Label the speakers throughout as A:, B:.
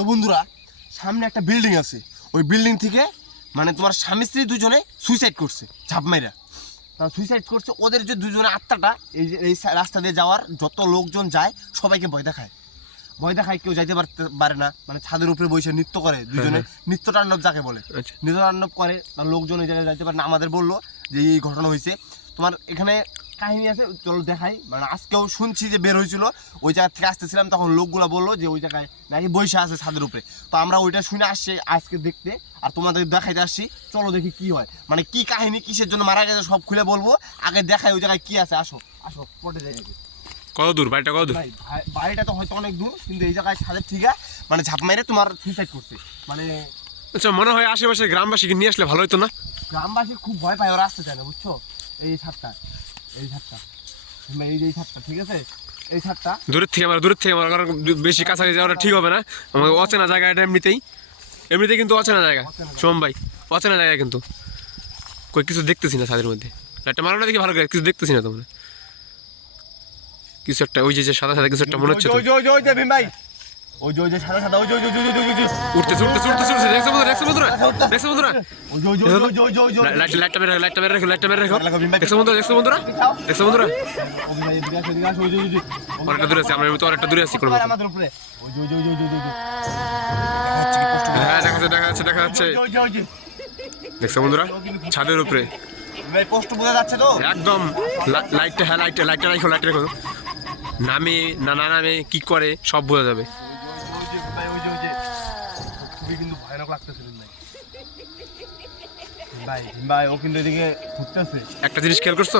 A: তো বন্ধুরা সামনে একটা বিল্ডিং আছে। ওই বিল্ডিং থেকে মানে তোমার স্বামী স্ত্রী দুজনে সুইসাইড করছে ঝাঁপ মাইরা। তারা সুইসাইড করছে ওদের যে দুজনে আত্মাটা এই যে এই রাস্তা দিয়ে যাওয়ার যত লোকজন যায় সবাইকে ভয় দেখায়। ভয় দেখায় কেউ যাইতে পারতে পারে না মানে ছাদের উপরে বসে নৃত্য করে দুজনে। নৃত্য তাণ্ডব যাকে বলে।
B: আচ্ছা।
A: নৃত্য তাণ্ডব করে আর লোকজন ওই জায়গায় যাইতে পারে না। আমাদের বলল যে এই ঘটনা হয়েছে তোমার এখানে কাহিনী আছে চলো দেখাই। মানে আজকেও শুনছি যে বের হয়েছিল। ওই জায়গা থেকে আসতেছিলাম তখন লোকগুলো বলল যে ওই জায়গায় নাকি বৈশা আছে ছাদের উপরে। তো আমরা ওইটা শুনে আসছি আজকে দেখতে আর তোমাদের দেখাইতে আসছি। চলো দেখি কি হয়। মানে কি কাহিনী কিসের জন্য মারা গেছে সব খুলে বলব। আগে দেখাই ওই জায়গায় কি আছে আসো আসো পটে যাই
B: কত দূর বাড়িটা কত দূর?
A: বাড়িটা তো হয়তো অনেক দূর কিন্তু এই জায়গায় ছাদের ঠিকা মানে ঝাঁপ মেরে তোমার সুইসাইড করছে। মানে
B: আচ্ছা মনে হয় আশেপাশে গ্রামবাসীকে নিয়ে আসলে ভালো হতো না?
A: গ্রামবাসী খুব ভয় পায় ওরা আসতে চায় না বুঝছ? এই ছাদটা। এই ছাদটা এই যে এই ছাদটা ঠিক আছে? এই ছাদটা
B: দূরের থেকে আমার দূরের থেকে আমার কারণ বেশি কাছাকাছি যাওয়াটা ঠিক হবে না। আমাকে অচেনা জায়গা এটা এমনিতেই। এমনিতেই কিন্তু অচেনা জায়গা। সোম ভাই অচেনা জায়গা কিন্তু। কই কিছু দেখতেছি না ছাদের মধ্যে। একটা মারো না দেখি ভালো করে কিছু দেখতেছি না তোমরা কিছু একটা ওই যে সাদা সাদা কিছু একটা মনে হচ্ছে
A: ওই যে ওই যে ভাই। ওই যে ওই যে সাদা সাদা ওই যে ওই যে ওই যে ওই যে
B: উঠতেছে উঠতেছে উঠতেছে উঠতেছে দেখছ বন্ধুরা দেখছ বন্ধুরা দেখছ বন্ধুরা
A: ওই যে ওই যে ওই যে ওই যে ওই যে
B: লাইট লাইটটা মেরে রাখো লাইটটা মেরে রাখো লাইটটা মেরে রাখো
A: লাগো, ভীম ভাই।
B: দেখছ বন্ধুরা দেখছ বন্ধুরা দেখছ বন্ধুরা
A: ওই যে এদিকে আসো, এদিকে আসো, ওই যে ওই যে
B: অনেকটা দূরে আছে আমরা তো অনেকটা দূরে আছি করব
A: আমাদের উপরে ওই যে ওই যে ওই যে ওই যে ওই যে দেখা যাচ্ছে কি কষ্ট করে?
B: হ্যাঁ দেখা যাচ্ছে দেখা যাচ্ছে দেখা যাচ্ছে দেখছ বন্ধুরা ছাদের উপরে
A: কষ্ট বোঝা যাচ্ছে তো
B: একদম লাইটটা হ্যাঁ লাইটটা লাইটটা রাখো লাইটটা রাখো নামে না না নামে কি করে সব বোঝা যাবে
A: ভাই ওই যে ওই যে খুবই কিন্তু ভয়ানক লাগতেছে ভাই। ভাই ভাই ও কিন্তু এদিকে ঘুরতেছে।
B: একটা জিনিস খেয়াল করছ?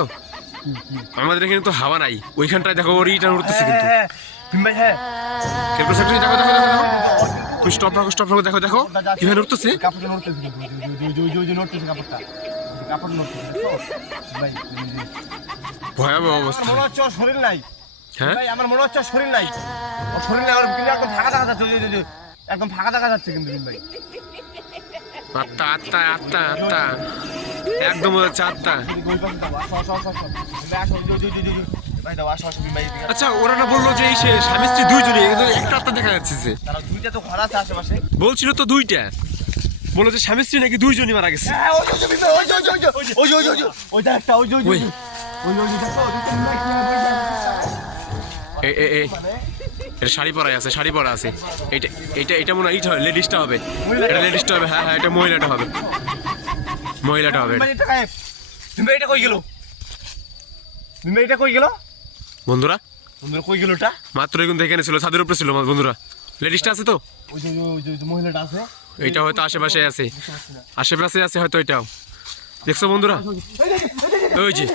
B: আমাদের এখানে তো হাওয়া নাই। ওইখানটায় দেখো ওর ইটা উঠতেছে কিন্তু।
A: হ্যাঁ, ভাই হ্যাঁ।
B: খেয়াল করছ? একটু? দেখো দেখো দেখো তুমি স্টপ রাখো স্টপ রাখো দেখো দেখো। কীভাবে উঠতেছে
A: কাপড়টা নড়তেছে কিন্তু ওই যে- নড়তেছে কাপড়টা। কাপড়? ভাই
B: ভয়াবহ
A: আমার
B: অবস্থা
A: মনে হচ্ছে শরীর নাই।
B: হ্যাঁ?
A: ভাই আমার মনে হচ্ছে শরীর নাই। শরীর ওর কিন্তু একদম ফাঁকা দেখা যাচ্ছে একদম ফাঁকা দেখা যাচ্ছে কিন্তু ভীম ভাই
B: আত্মা আত্মা আত্মা আত্মা একদম হচ্ছে আত্মা। আচ্ছা ওরা না বলল যে এই সে স্বামী স্ত্রী দুইজনই কিন্তু একটা আত্মা দেখা যাচ্ছে যে
A: তারা দুইটা তো ঘর আছে আশেপাশে
B: বলছিল তো দুইটা বলল যে স্বামী স্ত্রী নাকি দুইজনই মারা গেছে
A: হ্যাঁ,
B: এটা শাড়ি পরা আছে শাড়ি পরা আছে। এটা এটা এটা মনে হয় ইট হবে লেডিসটা হবে। এটা লেডিসটা হবে হ্যাঁ হ্যাঁ এটা মহিলাটা হবে। মহিলাটা হবে এটা।
A: এটা এটা কই গেল? এটা কই গেল?
B: বন্ধুরা?
A: বন্ধুরা কই গেল ওটা
B: মাত্র কিন্তু এখানে ছিল ছাদের উপরে ছিল বন্ধুরা। লেডিসটা আছে তো?
A: ওই যে ওই যে মহিলাটা আছে।
B: এইটা হয়তো আশেপাশে আছে। আশেপাশে আছে হয়তো এটাও। দেখছ বন্ধুরা? ওই যে।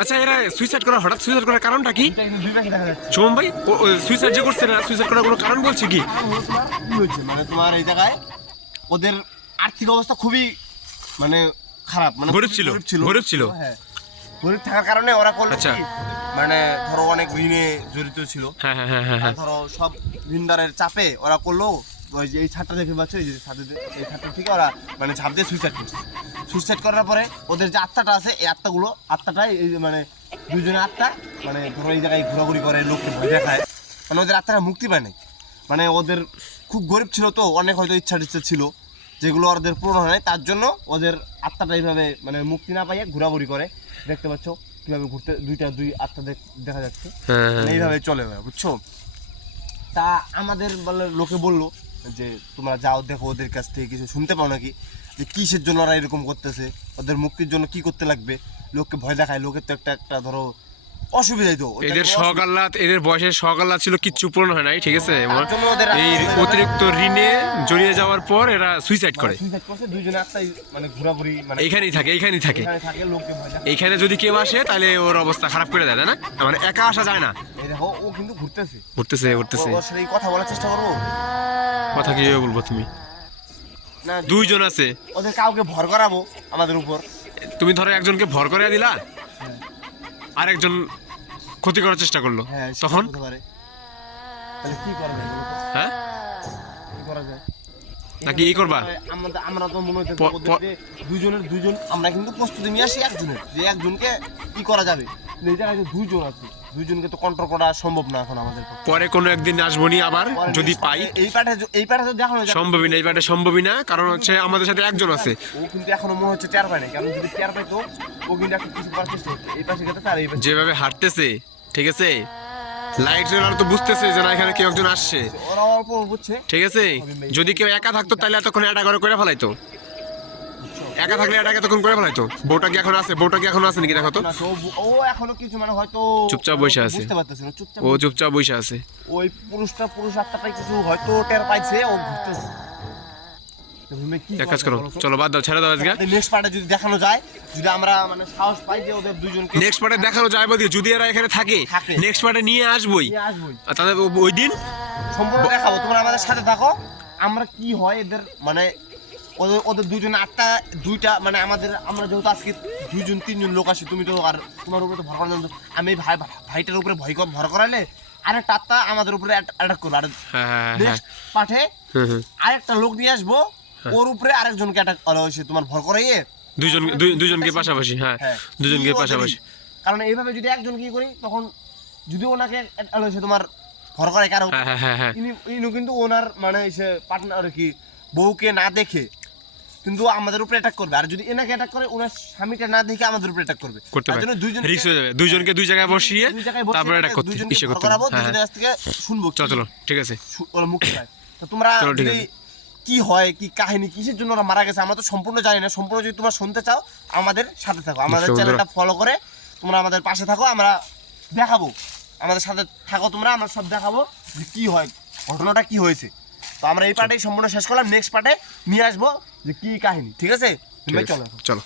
B: আচ্ছা এরা সুইসাইড করা হঠাৎ সুইসাইড করার কারণটা কি? সোমন ভাই সুইসাইড যে করছে না সুইসাইড করার কোনো কারণ বলছে কি?
A: মানে তোমার এই জায়গায় ওদের আর্থিক অবস্থা খুবই মানে খারাপ মানে
B: গরিব ছিল,
A: গরিব ছিল। হ্যাঁ। গরিব থাকার কারণে ওরা করল
B: আচ্ছা।
A: মানে ধরো অনেক ঋণে জড়িত ছিল।
B: হ্যাঁ হ্যাঁ হ্যাঁ হ্যাঁ হ্যাঁ।
A: ধরো সব ঋণদারের চাপে ওরা করল ওই যে এই ছাদটা দেখতে পাচ্ছ এই যে ছাদে এই ছাদটা থেকে ওরা মানে ঝাঁপ দিয়ে সুইসাইড করছে। সুইসাইড করার পরে ওদের যে আত্মাটা আছে এই আত্মাগুলো আত্মাটাই এই মানে দুইজনের আত্মা মানে ধরো এই জায়গায় ঘোরাঘুরি করে লোককে ভয় দেখায় মানে ওদের আত্মাটা মুক্তি পায় নাই। মানে ওদের খুব গরিব ছিল তো অনেক হয়তো ইচ্ছা টিচ্ছা ছিল যেগুলো ওদের পূরণ হয় নাই তার জন্য ওদের আত্মাটা এইভাবে মানে মুক্তি না পাইয়ে ঘোরাঘুরি করে। দেখতে পাচ্ছ কীভাবে ঘুরতে দুইটা দুই আত্মা দেখা যাচ্ছে।
B: হ্যাঁ,
A: মানে
B: হ্যাঁ।
A: এইভাবে চলে ওরা বুঝছ? তা আমাদের বলে লোকে বলল যে, তোমরা যাও, দেখো ওদের কাছ থেকে কিছু শুনতে পাও নাকি? যে কিসের জন্য ওরা এরকম করতেছে? ওদের মুক্তির জন্য কি করতে লাগবে? লোককে ভয় দেখায়। লোকের তো একটা একটা ধরো অসুবিধাই তো
B: এদের। শখ আহ্লাদ এদের বয়সের শখ আহ্লাদ ছিল কিচ্ছু পূরণ হয় নাই ঠিক আছে? এই অতিরিক্ত ঋণে জড়িয়ে যাওয়ার পর এরা সুইসাইড করে।
A: আত্মাই মানে মানে
B: এইখানেই থাকে এইখানেই থাকে। এইখানে যদি কেউ আসে তাহলে ওর অবস্থা খারাপ করে দেয় না? মানে একা আসা যায় না।
A: ও কিন্তু ঘুরতেছে।
B: ঘুরতেছে ঘুরতেছে।
A: কথা বলার চেষ্টা করব?
B: কথা কি বলব তুমি? দুইজন আছে।
A: ওদের কাউকে ভর করাবো আমাদের উপর।
B: তুমি ধরো একজনকে ভর করে দিলা আর একজন ক্ষতি করার চেষ্টা করল।
A: হ্যাঁ সেটা
B: তখন?
A: হতে পারে। তাহলে কি করা যায় বলো তো?
B: হ্যাঁ?
A: কি করা যায়?
B: নাকি ই করবা?
A: আমরা তো মনে হচ্ছে
B: প- প-
A: দুজনের দুজন আমরা কিন্তু প্রস্তুতি নিয়ে আসি একজনের। যে একজনকে কি করা যাবে। এই জায়গায় যে দুইজন আছে। দুইজনকে তো কন্ট্রোল করা সম্ভব না এখন আমাদের
B: পরে কোনো একদিন আসব নি আবার যদি পাই।
A: পাঠে- এই পাঠে এই পাঠে তো দেখানো
B: সম্ভবই না এই ব্যাটে সম্ভবই না কারণ হচ্ছে আমাদের সাথে একজন আছে।
A: ও কিন্তু এখনও মনে হচ্ছে টের পায় না কারণ যদি টের পাইতো ও কিন্তু একটা কিছু করতো। এই পাশে আর এই পাশে
B: যেভাবে হাঁটতেছে ঠিক আছে? লাইট আর তো বুঝতেছে যে না এখানে কেউ একজন আসছে।
A: ওরা অল্প বুঝছে
B: ঠিক আছে? যদি কেউ একা থাকতো তাহলে এতক্ষণ এটা করে করে ফেলাইতো। একা থাকলে এটা এতক্ষণ করে ফেলাইতো? বউটা কি এখন আছে? বউটা কি এখন আছে নাকি দেখো তো
A: না, ও- ও এখনও কিছু মানে হয়তো
B: চুপচাপ বসে আছে।
A: বুঝতে পারতেছে না চুপচাপ
B: ও চুপচাপ বসে আছে।
A: ওই পুরুষটা পুরুষ আত্মাটাই কিছু হয়তো টের পাইছে ও ঘুরতেছে তো কি
B: এক কাজ করো চলো বাদ দাও ছেড়ে দাও আজকে।
A: নেক্সট পার্টে যদি দেখানো যায় যদি আমরা মানে সাহস পাই যে ওদের দুজনকে
B: নেক্সট পার্টে দেখানো যায় বলি যদি এরা এখানে থাকে
A: থাকে।
B: নেক্সট পার্টে নিয়ে আসবই।
A: নিয়ে আসবোই।
B: আর তাদের ও- ওই দিন
A: সম্পূর্ণ দেখাবো তোমরা আমাদের সাথে থাকো। আমরা কি হয় এদের মানে ওদের ওদের দুজন আটটা দুইটা মানে আমাদের আমরা যেহেতু আজকে দুইজন তিনজন লোক আসি তুমি তো আর তোমার উপরে তো ভর করানো আমি ভাই ভাইটার উপরে ভয় কর- ভর করাইলে আরেকটা আত্মা আমাদের উপরে অ্যাটাক করবে। আর
B: হ্যাঁ হ্যাঁ হ্যাঁ
A: পাঠে। আরেকটা লোক নিয়ে আসব ওর উপরে আরেকজনকে অ্যাটাক করা হয়েছে। তোমার ভর করাইয়ে
B: দুজন দুজনকে পাশাপাশি হ্যাঁ। দুজনকে পাশাপাশি।
A: কারণ এইভাবে যদি একজন কি করি তখন যদি ওনাকে হয়েছে তোমার ভর
B: কারও।
A: ইনি ইনি কিন্তু ওনার মানে সে পার্টনার কি বউকে না দেখে কিন্তু আমাদের উপরে অ্যাটাক করবে। আর যদি এনাকে অ্যাটাক করে ওনার স্বামীটা না দেখে আমাদের উপরে অ্যাটাক করবে।
B: করতে পারে।
A: দুইজন
B: রিক্স হয়ে যাবে। দুইজনকে দুই জায়গায় বসিয়ে তারপরে এটা করতে ইসে করতে হবে। হ্যাঁ হ্যাঁ
A: কাছ থেকে শুনব
B: চলো চলো ঠিক আছে।
A: ওরা মুক্তি পায়। তো তোমরা যদি কি হয় কি কাহিনী কিসের জন্য ওরা মারা গেছে আমরা তো সম্পূর্ণ জানি না। সম্পূর্ণ যদি তোমরা শুনতে চাও আমাদের সাথে থাকো। আমাদের। চ্যানেলটা ফলো করে তোমরা আমাদের পাশে থাকো আমরা দেখাবো। আমাদের সাথে থাকো তোমরা আমরা সব দেখাবো যে কি হয় ঘটনাটা কি হয়েছে। তো আমরা এই পার্টেই সম্পূর্ণ শেষ করলাম। নেক্সট পার্টে নিয়ে আসব যে কি কাহিনী। ঠিক আছে? চলো।
B: চলো।